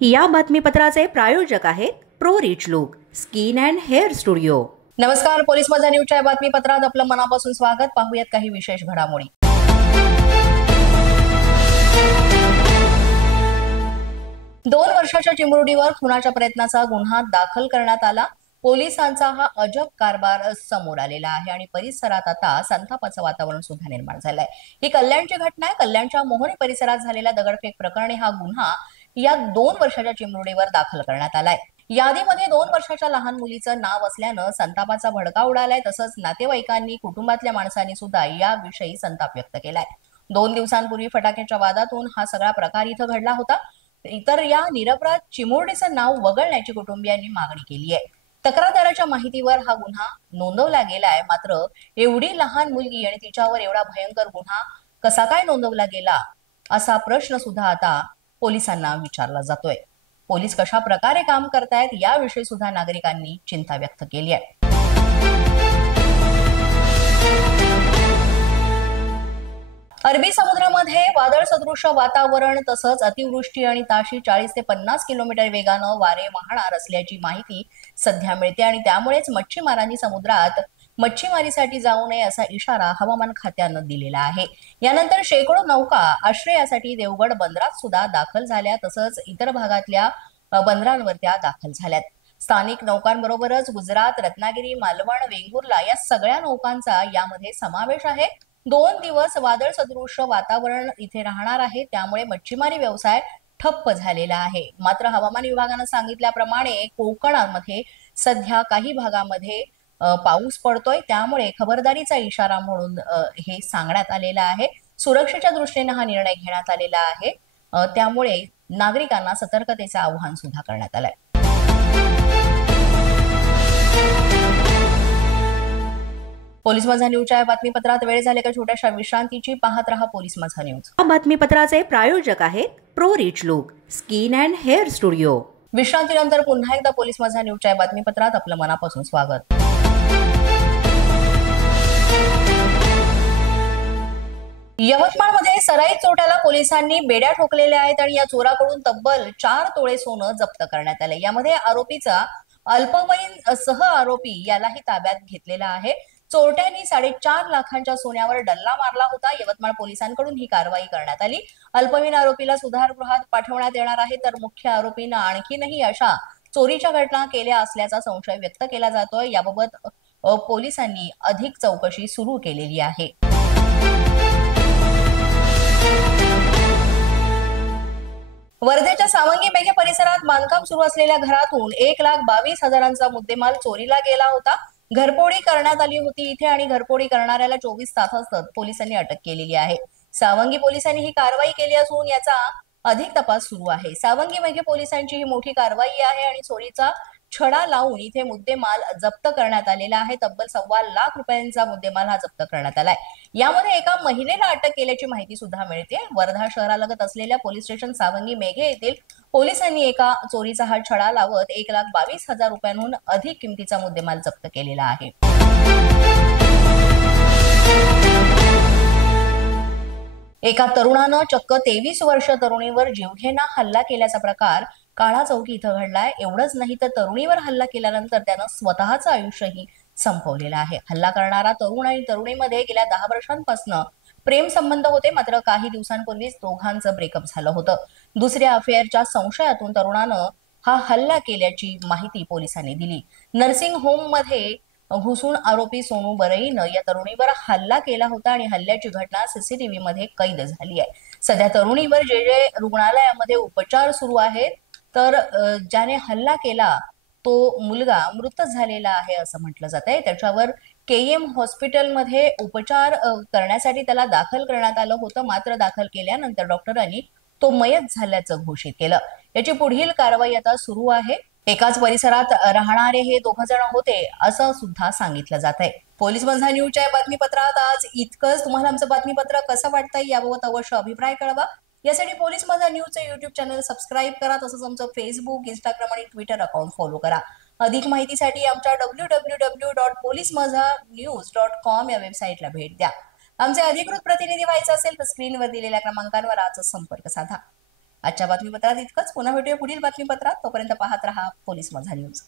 या बातमीपत्राचे प्रायोजक आहेत pro rich look skin and hair studio. नमस्कार, पोलीस माझा न्यूजच्या बातमीपत्रात आपलं मनापासून स्वागत। पाहूयात काही विशेष घडामोडी। 2 वर्षाच्या चिमुरडीवर खुनाच्या प्रयत्नाचा गुन्हा दाखल करण्यात आला। पोलिसांचा हा अजब कारभार समोर आलेला आहे आणि परिसरात आता संतापाचं वातावरण सुद्धा निर्माण झालंय। ही कल्याणची घटना आहे। कल्याणच्या मोहरी परिसरात झालेल्या दगडफेक प्रकरणी हा गुन्हा या 2 वर्षाच्या चिमुरडीवर दाखल करण्यात आलाय। यादीमध्ये 2 वर्षाच्या लहान मुलीचं नाव असल्यानं संतापाचा भडका उडालाय। तसंच नातेवाईकांनी, कुटुंबातल्या माणसांनी सुद्धा याविषयी संताप व्यक्त केलाय। 2 दिवसांपूर्वी फटाक्याच्या वादातून हा सगळा प्रकार इथं घडला होता। इतर या निरपराध चिमुरडीचं नाव वगळण्याची कुटुंबियांनी मागणी केली आहे। तक्रारदाराच्या माहितीवर हा गुन्हा नोंदवला गेलाय। मात्र एवढी लहान मुलगी आणि तिच्यावर एवढा भयंकर गुन्हा कसा काय नोंदवला गेला असा प्रश्न सुद्धा आता पोलिसांना विचारला जातोय। पोलीस कशा प्रकारे काम करतायत याविषयी सुद्धा नागरिकांनी चिंता व्यक्त केली आहे। अरबी समुद्रामध्ये वादळ सदृश वातावरण तसंच अतिवृष्टी आणि ताशी 40 ते 50 किलोमीटर वेगानं वारे वाहणार असल्याची माहिती सध्या मिळते आणि त्यामुळेच मच्छीमारांनी समुद्रात मच्छीमारीसाठी जाऊ नये असा इशारा हवामान खात्यानं दिलेला आहे। यानंतर शेकडो नौका आश्रयासाठी देवगड बंदरात सुद्धा दाखल झाल्या, तसंच इतर भागातल्या बंदरांवर त्या दाखल झाल्यात। स्थानिक नौकांबरोबरच गुजरात, रत्नागिरी, मालवण, वेंगुर्ला या सगळ्या नौकांचा यामध्ये समावेश आहे। 2 दिवस वादळ सदृश वातावरण इथे राहणार आहे, त्यामुळे मच्छीमारी व्यवसाय ठप्प झालेला आहे। मात्र हवामान विभागानं सांगितल्याप्रमाणे कोकणामध्ये सध्या काही भागामध्ये पाऊस पडतोय, त्यामुळे खबरदारीचा इशारा म्हणून हे सांगण्यात आलेला आहे। सुरक्षेच्या दृष्टीने हा निर्णय घेण्यात आलेला आहे, त्यामुळे नागरिकांना सतर्कतेचं आवाहन सुद्धा करण्यात आलंय। पोलीस माझा न्यूजच्या बातमीपत्रात वेळ झाले का छोट्याशा विश्रांतीची। पाहत रहा पोलीस माझा न्यूज। या बातमीपत्राचे प्रायोजक आहेत pro rich look skin and hair studio. विश्रांतीनंतर पुन्हा एकदा पोलीस माझा न्यूजच्या बातमीपत्रात आपलं मनापासून स्वागत। यवतमाळमध्ये सराईत चोरट्याला पोलिसांनी बेड्या ठोकलेल्या आहेत आणि या चोराकडून तब्बल 4 तोळे सोनं जप्त करण्यात आले। यामध्ये आरोपीचा अल्पवयीन सह आरोपी यालाही ताब्यात घेतलेला आहे। चोरट्यांनी 4.5 लाखांच्या सोन्यावर डल्ला मारला होता। यवतमाळ पोलिसांकडून ही कारवाई करण्यात आली। अल्पवयीन आरोपीला सुधारगृहात पाठवण्यात येणार आहे, तर मुख्य आरोपीनं आणखीनही अशा चोरीच्या घटना केल्या असल्याचा संशय व्यक्त केला जातोय। याबाबत पोलिसांनी अधिक चौकशी सुरू केलेली आहे। वर्धेच्या सावंगी मेघे परिसरात बांधकाम सुरू असलेल्या घरातून 1,22,000चा मुद्देमाल चोरीला गेला होता। घरपोडी करण्यात आली होती इथे आणि घरपोडी करणाऱ्याला 24 तासात पोलिसांनी अटक केलेली आहे। सावंगी पोलिसांनी ही कारवाई केली असून याचा अधिक तपास सुरू आहे। सावंगी मेघे पोलिसांची ही मोठी कारवाई आहे आणि चोरीचा छडा लावून इथे मुद्देमाल जप्त करण्यात आलेला आहे। तब्बल 1.25 लाख रुपयांचा मुद्देमाल हा जप्त करण्यात आलाय। यामध्ये एका महिलेला अटक केल्याची माहिती सुद्धा मिळते। वर्धा शहरालगत असलेल्या पोलीस स्टेशन सावंगी मेघे येथील पोलिसांनी एका चोरीचा हा छडा लावत 1,22,000 रुपयांहून अधिक किमतीचा मुद्देमाल जप्त केलेला आहे। एका तरुणानं चक्क 23 वर्ष तरुणीवर जीवघेणा हल्ला केल्याचा प्रकार काळा चौकी इथं घडलाय। एवढंच नाही तर तरुणीवर हल्ला केल्यानंतर त्यानं स्वतःचं आयुष्यही संपवलेलं आहे। हल्ला करणारा तरुण आणि तरुणीमध्ये गेल्या 10 वर्षांपासून प्रेम संबंध होते, मात्र काही दिवसांपूर्वीच दोघांचं ब्रेकअप झालं होतं। दुसऱ्या अफेअरच्या संशयातून तरुणानं हा हल्ला केल्याची माहिती पोलिसांनी दिली। नर्सिंग होम मध्ये घुसून आरोपी सोनू बरईनं या तरुणीवर हल्ला केला होता आणि हल्ल्याची घटना सीसीटीव्ही मध्ये कैद झाली आहे। सध्या तरुणीवर जे रुग्णालयामध्ये उपचार सुरू आहेत, तर ज्याने हल्ला केला तो मुलगा मृत झालेला आहे असं म्हटलं जात आहे। त्याच्यावर केएम हॉस्पिटलमध्ये उपचार करण्यासाठी त्याला दाखल करण्यात आलं होतं, मात्र दाखल केल्यानंतर डॉक्टरांनी तो मयत झाल्याचं घोषित केलं। याची पुढील कारवाई आता सुरू आहे। एकाच परिसरात राहणारे हे 2 जण होते असं सुद्धा सांगितलं जात आहे। पोलीस माझा न्यूजच्या बातमीपत्रात आज इतकंच। तुम्हाला आमचं बातमीपत्र कसं वाटतंय याबाबत अवश्य अभिप्राय कळवा। यासाठी पोलीस माझा न्यूजचे YouTube चॅनल सबस्क्राईब करा, तसंच आमचं फेसबुक, इंस्टाग्राम आणि ट्विटर अकाउंट फॉलो करा। अधिक माहितीसाठी आमच्या www.policemazanews.com या वेबसाईटला भेट द्या। आमचे अधिकृत प्रतिनिधी व्हायचे असेल तर स्क्रीनवर दिलेल्या क्रमांकांवर आजच संपर्क साधा। आजच्या बातमीपत्रात इतकंच. पुन्हा भेटूया पुढील बातमीपत्रात. तोपर्यंत पाहत रहा पोलीस माझा न्यूज.